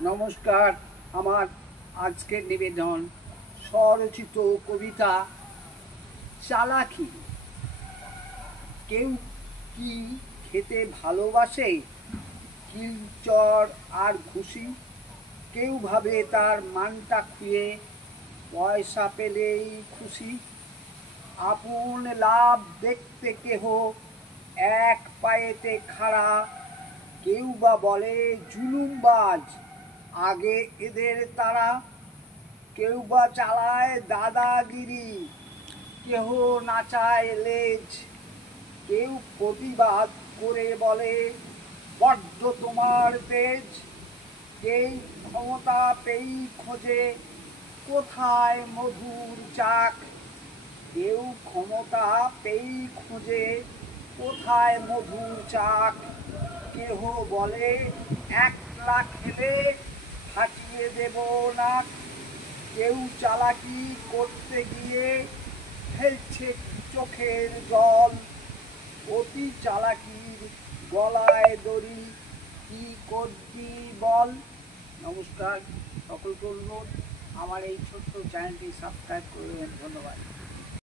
নমস্কার। আমার আজকের নিবেদন স্বরচিত কবিতা চালাকি। কেউ কি খেতে ভালোবাসে কিলচর আর ঘুষি? কেউ ভাবে তার মানটা খুঁয়ে পয়সা পেলেই খুশি। আপন লাভ দেখতে কেহ এক পায়েতে খাড়া, কেউ বা বলে জুলুমবাজ আগে এদের তারা। কেউ বা চালায় দাদাগিরি, কেহ নাচায় লেজ। কেউ প্রতিবাদ করে বলে বড্ড তোমার তেজ। কেউ ক্ষমতা পেয়েই খোঁজে কোথায় মধুর চাক। কেউ ক্ষমতা পেয়েই খোঁজে কোথায় মধুর চাক। কেহ বলে একলা খেলে ফাটিয়ে দেব নাক। কেউ চালাকি করতে গিয়ে ফেলছে চোখের জল। অতি চালাকির গলায় দড়ি, কি করবি বল। নমস্কার, সকলকে অনুরোধ আমার এই ছোট্ট চ্যানেলটি সাবস্ক্রাইব করবেন। ধন্যবাদ।